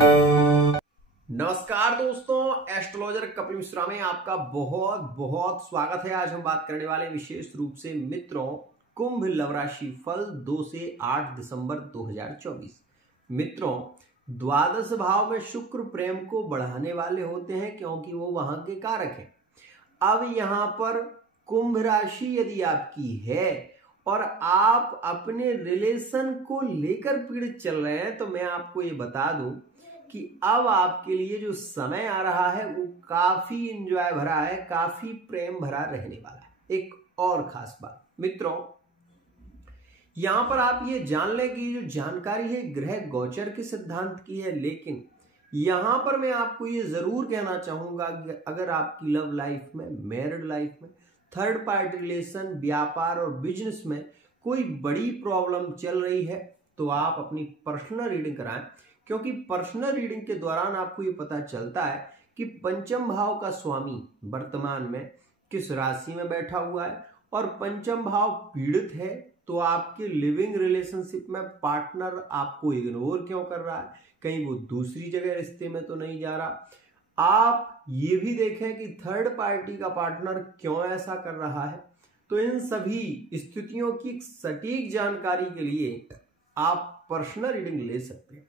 नमस्कार दोस्तों, एस्ट्रोलॉजर कपिल मिश्रा में आपका बहुत बहुत स्वागत है। आज हम बात करने वाले विशेष रूप से मित्रों कुंभ लव राशि फल 2 से 8 दिसंबर 2024। मित्रों, द्वादश भाव में शुक्र प्रेम को बढ़ाने वाले होते हैं क्योंकि वो वहां के कारक हैं। अब यहां पर कुंभ राशि यदि आपकी है और आप अपने रिलेशन को लेकर पीड़ित चल रहे हैं तो मैं आपको ये बता दूं कि अब आपके लिए जो समय आ रहा है वो काफी एंजॉय भरा है, काफी प्रेम भरा रहने वाला है। एक और खास बात मित्रों, यहां पर आप ये जान लें कि जो जानकारी है ग्रह गोचर के सिद्धांत की है, लेकिन यहां पर मैं आपको ये जरूर कहना चाहूंगा कि अगर आपकी लव लाइफ में, मैरिड लाइफ में, थर्ड पार्टी रिलेशन, व्यापार और बिजनेस में कोई बड़ी प्रॉब्लम चल रही है तो आप अपनी पर्सनल रीडिंग कराएं, क्योंकि पर्सनल रीडिंग के दौरान आपको ये पता चलता है कि पंचम भाव का स्वामी वर्तमान में किस राशि में बैठा हुआ है और पंचम भाव पीड़ित है तो आपके लिविंग रिलेशनशिप में पार्टनर आपको इग्नोर क्यों कर रहा है, कहीं वो दूसरी जगह रिश्ते में तो नहीं जा रहा। आप ये भी देखें कि थर्ड पार्टी का पार्टनर क्यों ऐसा कर रहा है। तो इन सभी स्थितियों की सटीक जानकारी के लिए आप पर्सनल रीडिंग ले सकते हैं।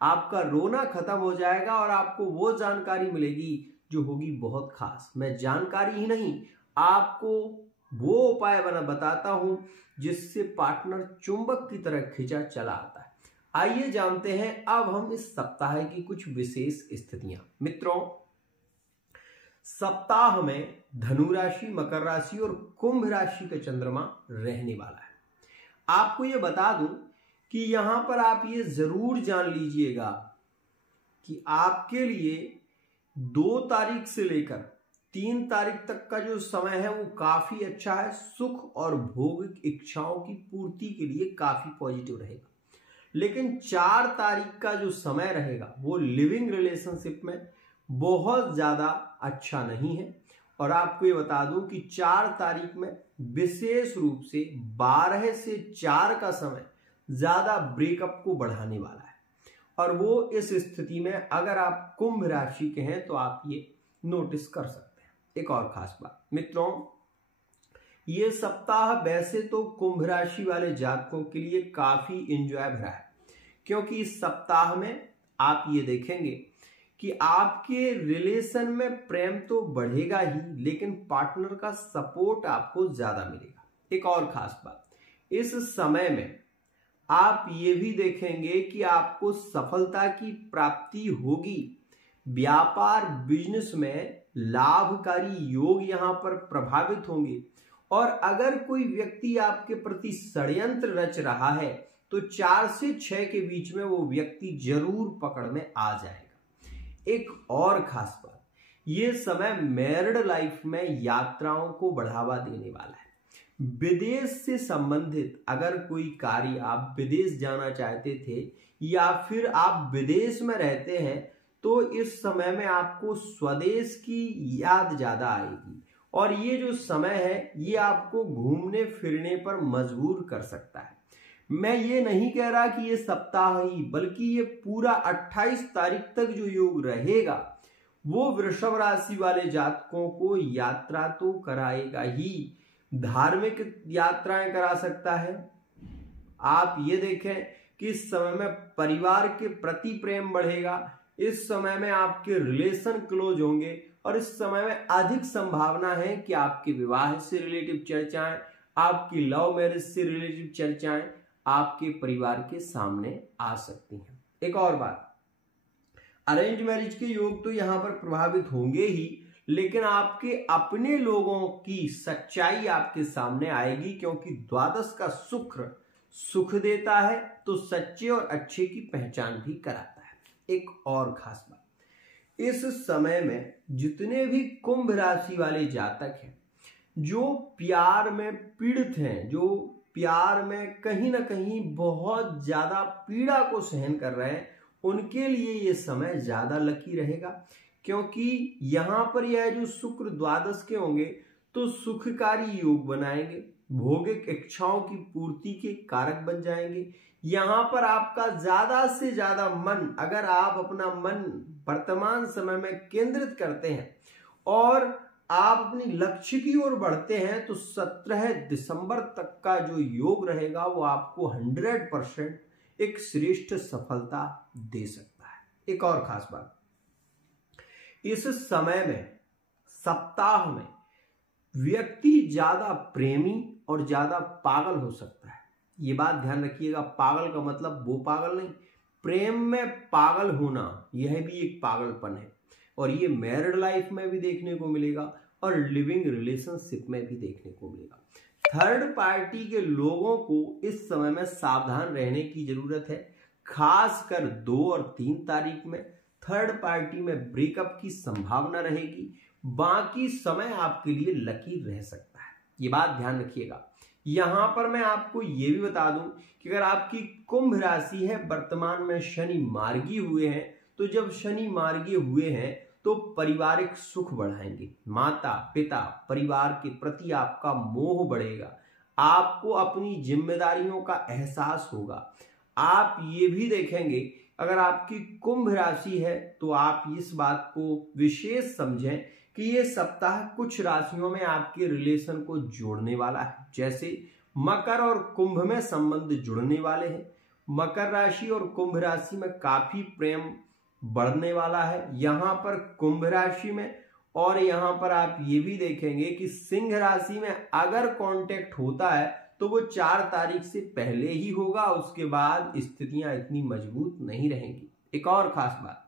आपका रोना खत्म हो जाएगा और आपको वो जानकारी मिलेगी जो होगी बहुत खास। मैं जानकारी ही नहीं, आपको वो उपाय बताता हूं जिससे पार्टनर चुंबक की तरह खिंचा चला आता है। आइए जानते हैं अब हम इस सप्ताह की कुछ विशेष स्थितियां। मित्रों, सप्ताह में धनु राशि, मकर राशि और कुंभ राशि का चंद्रमा रहने वाला है। आपको यह बता दूं कि यहां पर आप ये जरूर जान लीजिएगा कि आपके लिए 2 तारीख से लेकर 3 तारीख तक का जो समय है वो काफी अच्छा है। सुख और भौतिक इच्छाओं की पूर्ति के लिए काफी पॉजिटिव रहेगा। लेकिन 4 तारीख का जो समय रहेगा वो लिविंग रिलेशनशिप में बहुत ज्यादा अच्छा नहीं है। और आपको ये बता दूं कि 4 तारीख में विशेष रूप से 12 से 4 का समय ज्यादा ब्रेकअप को बढ़ाने वाला है। और वो इस स्थिति में अगर आप कुंभ राशि के हैं तो आप ये नोटिस कर सकते हैं। एक और खास बात मित्रों, ये सप्ताह वैसे तो कुंभ राशि वाले जातकों के लिए काफी एंजॉय भरा है, क्योंकि इस सप्ताह में आप ये देखेंगे कि आपके रिलेशन में प्रेम तो बढ़ेगा ही, लेकिन पार्टनर का सपोर्ट आपको ज्यादा मिलेगा। एक और खास बात, इस समय में आप ये भी देखेंगे कि आपको सफलता की प्राप्ति होगी। व्यापार बिजनेस में लाभकारी योग यहां पर प्रभावित होंगे। और अगर कोई व्यक्ति आपके प्रति षड्यंत्र रच रहा है तो 4 से 6 के बीच में वो व्यक्ति जरूर पकड़ में आ जाएगा। एक और खास बात, ये समय मैरिड लाइफ में यात्राओं को बढ़ावा देने वाला है। विदेश से संबंधित अगर कोई कार्य आप विदेश जाना चाहते थे या फिर आप विदेश में रहते हैं तो इस समय में आपको स्वदेश की याद ज्यादा आएगी। और ये जो समय है ये आपको घूमने फिरने पर मजबूर कर सकता है। मैं ये नहीं कह रहा कि ये सप्ताह ही, बल्कि ये पूरा 28 तारीख तक जो योग रहेगा वो वृषभ राशि वाले जातकों को यात्रा तो कराएगा ही, धार्मिक यात्राएं करा सकता है। आप ये देखें कि इस समय में परिवार के प्रति प्रेम बढ़ेगा, इस समय में आपके रिलेशन क्लोज होंगे और इस समय में अधिक संभावना है कि आपके विवाह से रिलेटिव चर्चाएं, आपकी लव मैरिज से रिलेटिव चर्चाएं आपके परिवार के सामने आ सकती हैं। एक और बात, अरेंज मैरिज के योग तो यहां पर प्रभावित होंगे ही, लेकिन आपके अपने लोगों की सच्चाई आपके सामने आएगी, क्योंकि द्वादश का शुक्र सुख देता है तो सच्चे और अच्छे की पहचान भी कराता है। एक और खास बात, इस समय में जितने भी कुंभ राशि वाले जातक हैं जो प्यार में पीड़ित हैं, जो प्यार में कहीं ना कहीं बहुत ज्यादा पीड़ा को सहन कर रहे हैं, उनके लिए ये समय ज्यादा लकी रहेगा। क्योंकि यहां पर यह जो शुक्र द्वादश के होंगे तो सुखकारी योग बनाएंगे, भौतिक इच्छाओं की पूर्ति के कारक बन जाएंगे। यहाँ पर आपका ज्यादा से ज्यादा मन, अगर आप अपना मन वर्तमान समय में केंद्रित करते हैं और आप अपनी लक्ष्य की ओर बढ़ते हैं तो 17 दिसंबर तक का जो योग रहेगा वो आपको 100% एक श्रेष्ठ सफलता दे सकता है। एक और खास बात, इस समय में सप्ताह में व्यक्ति ज्यादा प्रेमी और ज्यादा पागल हो सकता है। ये बात ध्यान रखिएगा, पागल का मतलब वो पागल नहीं, प्रेम में पागल होना यह भी एक पागलपन है और ये मैरिड लाइफ में भी देखने को मिलेगा और लिविंग रिलेशनशिप में भी देखने को मिलेगा। थर्ड पार्टी के लोगों को इस समय में सावधान रहने की जरूरत है, खासकर 2 और 3 तारीख में थर्ड पार्टी में ब्रेकअप की संभावना रहेगी। बाकी समय आपके लिए लकी रह सकता है, ये बात ध्यान रखिएगा। यहां पर मैं आपको ये भी बता दूं कि अगर आपकी कुंभ राशि है, वर्तमान में शनि मार्गी हुए हैं, तो जब शनि मार्गी हुए हैं तो पारिवारिक सुख बढ़ाएंगे, माता पिता परिवार के प्रति आपका मोह बढ़ेगा, आपको अपनी जिम्मेदारियों का एहसास होगा। आप ये भी देखेंगे, अगर आपकी कुंभ राशि है तो आप इस बात को विशेष समझें कि ये सप्ताह कुछ राशियों में आपके रिलेशन को जोड़ने वाला है। जैसे मकर और कुंभ में संबंध जुड़ने वाले हैं, मकर राशि और कुंभ राशि में काफी प्रेम बढ़ने वाला है यहां पर कुंभ राशि में। और यहां पर आप ये भी देखेंगे कि सिंह राशि में अगर कांटेक्ट होता है तो वो 4 तारीख से पहले ही होगा, उसके बाद स्थितियां इतनी मजबूत नहीं रहेंगी। एक और खास बात,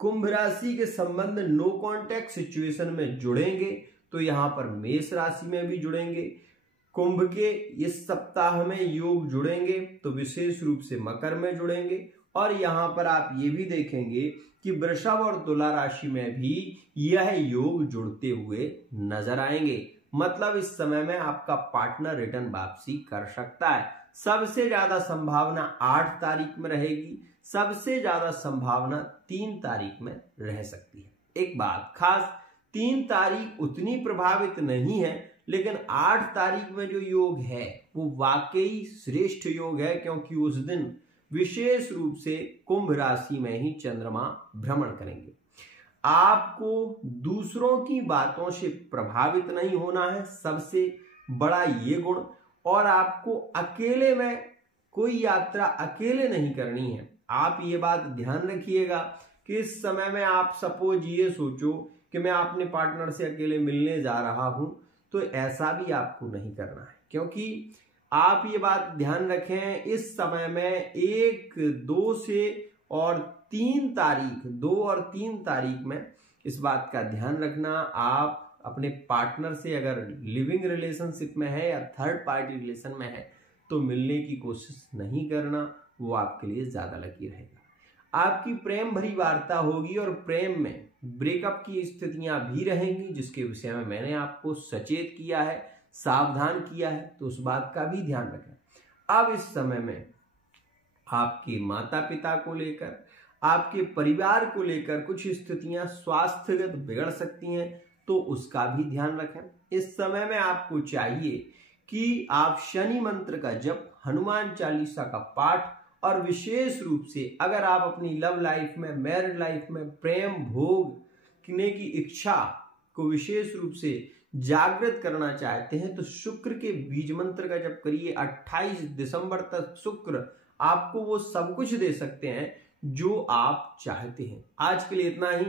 कुंभ राशि के संबंध नो कांटेक्ट सिचुएशन में जुड़ेंगे तो यहां पर मेष राशि में भी जुड़ेंगे। कुंभ के इस सप्ताह में योग जुड़ेंगे तो विशेष रूप से मकर में जुड़ेंगे। और यहां पर आप ये भी देखेंगे कि वृषभ और तुला राशि में भी यह योग जुड़ते हुए नजर आएंगे। मतलब इस समय में आपका पार्टनर रिटर्न वापसी कर सकता है। सबसे ज्यादा संभावना 8 तारीख में रहेगी, सबसे ज्यादा संभावना 3 तारीख में रह सकती है। एक बात खास, 3 तारीख उतनी प्रभावित नहीं है, लेकिन 8 तारीख में जो योग है वो वाकई श्रेष्ठ योग है, क्योंकि उस दिन विशेष रूप से कुंभ राशि में ही चंद्रमा भ्रमण करेंगे। आपको दूसरों की बातों से प्रभावित नहीं होना है, सबसे बड़ा ये गुण। और आपको अकेले में कोई यात्रा अकेले नहीं करनी है। आप ये बात ध्यान रखिएगा कि इस समय में आप सपोज ये सोचो कि मैं अपने पार्टनर से अकेले मिलने जा रहा हूं, तो ऐसा भी आपको नहीं करना है, क्योंकि आप ये बात ध्यान रखें इस समय में 1, 2 से और 3 तारीख 2 और 3 तारीख में इस बात का ध्यान रखना, आप अपने पार्टनर से अगर लिविंग रिलेशनशिप में है या थर्ड पार्टी रिलेशन में है तो मिलने की कोशिश नहीं करना, वो आपके लिए ज्यादा लकी रहेगा। आपकी प्रेम भरी वार्ता होगी और प्रेम में ब्रेकअप की स्थितियां भी रहेंगी, जिसके विषय में मैंने आपको सचेत किया है, सावधान किया है, तो उस बात का भी ध्यान रखें। अब इस समय में आपके माता पिता को लेकर, आपके परिवार को लेकर कुछ स्थितियां स्वास्थ्यगत बिगड़ सकती हैं, तो उसका भी ध्यान रखें। इस समय में आपको चाहिए कि आप शनि मंत्र का जप, हनुमान चालीसा का पाठ, और विशेष रूप से अगर आप अपनी लव लाइफ में, मैरिड लाइफ में प्रेम भोग करने की इच्छा को विशेष रूप से जागृत करना चाहते हैं तो शुक्र के बीज मंत्र का जप करिए। 28 दिसंबर तक शुक्र आपको वो सब कुछ दे सकते हैं जो आप चाहते हैं। आज के लिए इतना ही।